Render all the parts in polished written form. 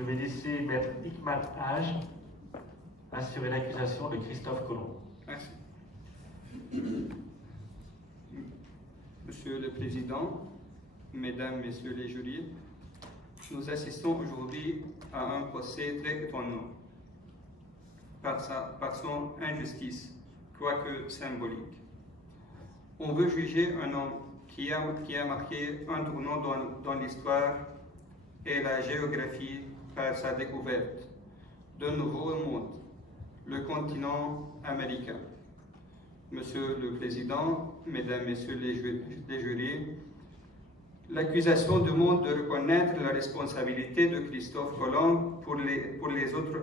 Je vais laisser Maître Hikmat Haj assurer l'accusation de Christophe Colomb. Merci. Monsieur le Président, Mesdames, Messieurs les jurys, nous assistons aujourd'hui à un procès très étonnant par son injustice, quoique symbolique. On veut juger un homme qui a marqué un tournant dans l'histoire et la géographie par sa découverte d'un nouveau monde, le continent américain. Monsieur le Président, Mesdames, Messieurs les jurys, l'accusation demande de reconnaître la responsabilité de Christophe Colomb pour les autres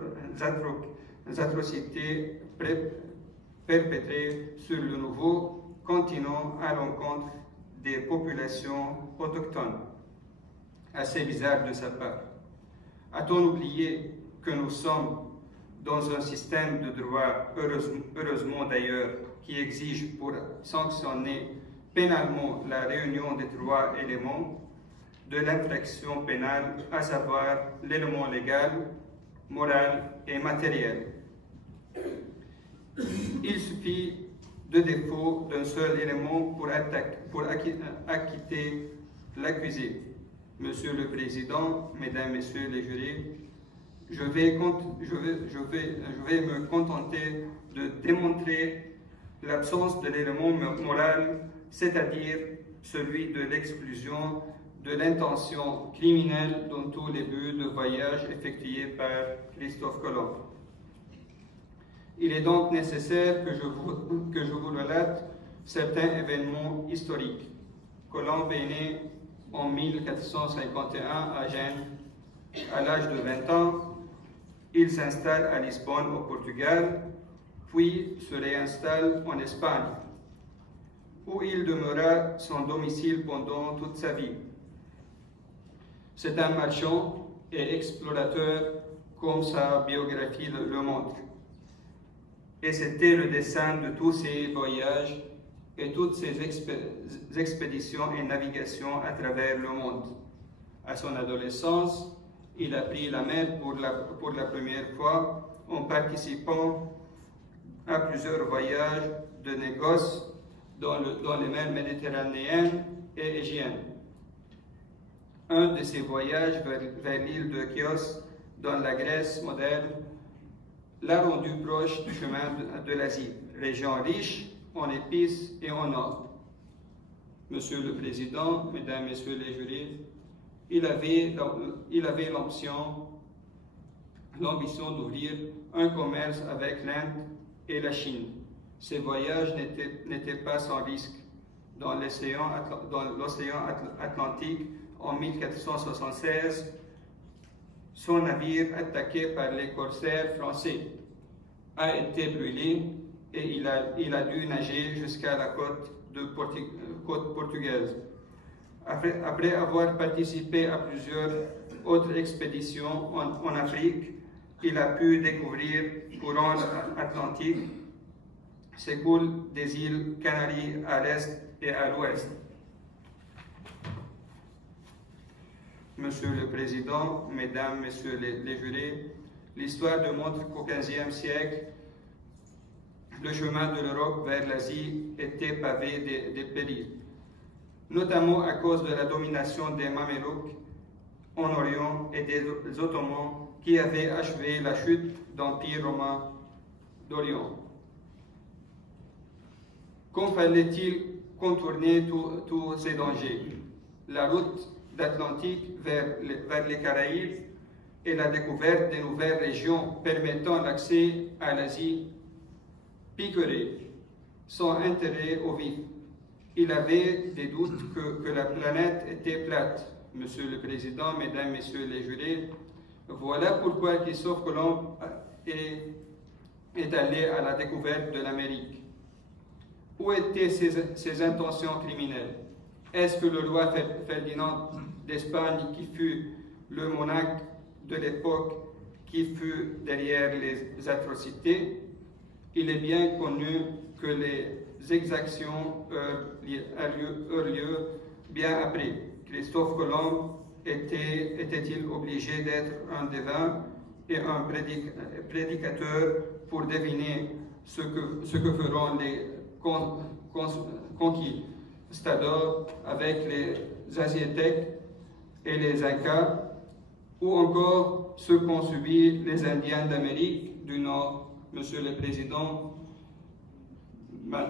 atrocités perpétrées sur le nouveau continent à l'encontre des populations autochtones. Assez bizarre de sa part. A-t-on oublié que nous sommes dans un système de droit, heureusement d'ailleurs, qui exige pour sanctionner pénalement la réunion des trois éléments de l'infraction pénale, à savoir l'élément légal, moral et matériel. Il suffit de défaut d'un seul élément pour acquitter l'accusé. Monsieur le Président, Mesdames, Messieurs les jurys, je vais me contenter de démontrer l'absence de l'élément moral, c'est-à-dire celui de l'exclusion de l'intention criminelle dans tous les buts de voyage effectués par Christophe Colomb. Il est donc nécessaire que je vous relate certains événements historiques. Colomb est né en 1451 à Gênes. À l'âge de 20 ans, il s'installe à Lisbonne au Portugal, puis se réinstalle en Espagne, où il demeura son domicile pendant toute sa vie. C'est un marchand et explorateur comme sa biographie le montre. Et c'était le dessein de tous ses voyages et toutes ses expéditions et navigations à travers le monde. À son adolescence, il a pris la mer pour la première fois en participant à plusieurs voyages de négoce dans les mers méditerranéennes et égéennes. Un de ces voyages vers l'île de Chios, dans la Grèce moderne, l'a rendu proche du chemin de l'Asie, région riche en épices et en or. Monsieur le Président, Mesdames, Messieurs les jurys, il avait l'ambition d'ouvrir un commerce avec l'Inde et la Chine. Ces voyages n'étaient pas sans risque. Dans l'océan Atlantique, en 1476, son navire, attaqué par les corsaires français, a été brûlé et il a dû nager jusqu'à la côte portugaise. Après avoir participé à plusieurs autres expéditions en Afrique, il a pu découvrir le courant atlantique, s'écoule des îles Canaries à l'est et à l'ouest. Monsieur le Président, Mesdames, Messieurs les jurys, l'histoire démontre qu'au XVe siècle, le chemin de l'Europe vers l'Asie était pavé de périls, notamment à cause de la domination des Mamelouks en Orient et des Ottomans qui avaient achevé la chute d'Empire romain d'Orient. Comment fallait-il contourner tous ces dangers? La route d'Atlantique vers les Caraïbes et la découverte de nouvelles régions permettant l'accès à l'Asie piquerait son intérêt au vif. Il avait des doutes que la planète était plate. Monsieur le Président, Mesdames, Messieurs les jurys, voilà pourquoi Christophe Colomb est allé à la découverte de l'Amérique. Où étaient ses intentions criminelles? Est-ce que le roi Ferdinand d'Espagne, qui fut le monarque de l'époque, qui fut derrière les atrocités? Il est bien connu que les exactions eurent lieu bien après. Christophe Colomb était-il obligé d'être un devin et un prédicateur pour deviner ce que feront les conquistadors avec les Asiatiques et les Incas, ou encore ce qu'ont subi les Indiens d'Amérique du Nord? Monsieur le Président,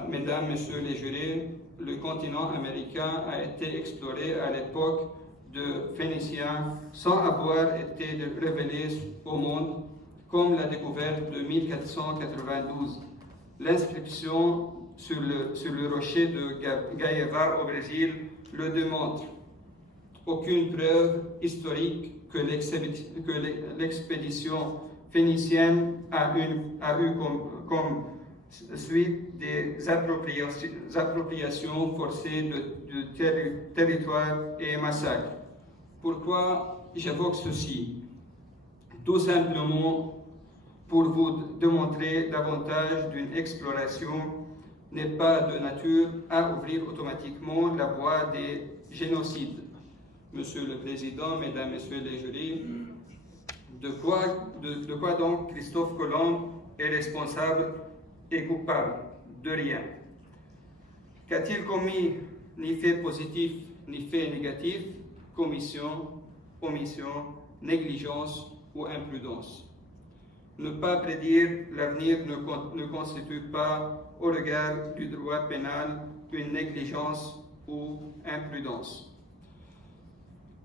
Mesdames, Messieurs les jurés, le continent américain a été exploré à l'époque de Phéniciens sans avoir été révélé au monde, comme la découverte de 1492. L'inscription sur le rocher de Gaïva au Brésil le démontre. Aucune preuve historique que l'expédition phénicienne a eu comme suite des appropriations forcées de territoire et massacres. Pourquoi j'évoque ceci? Tout simplement pour vous démontrer davantage d'une exploration n'est pas de nature à ouvrir automatiquement la voie des génocides. Monsieur le Président, Mesdames, Messieurs les jurys, de quoi donc Christophe Colomb est responsable et coupable? De rien. Qu'a-t-il commis? Ni fait positif, ni fait négatif, commission, omission, négligence ou imprudence. Ne pas prédire l'avenir ne constitue pas, au regard du droit pénal, une négligence ou imprudence.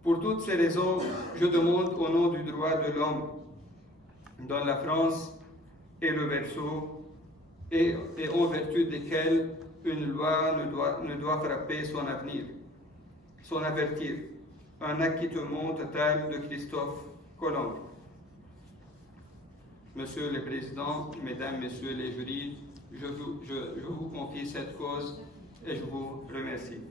Pour toutes ces raisons, je demande au nom du droit de l'homme, dont la France est le berceau, et en vertu desquels une loi ne doit frapper son avenir, son avertir, un acquittement total de Christophe Colomb. Monsieur le Président, Mesdames, Messieurs les jurys, je vous confie cette cause et je vous remercie.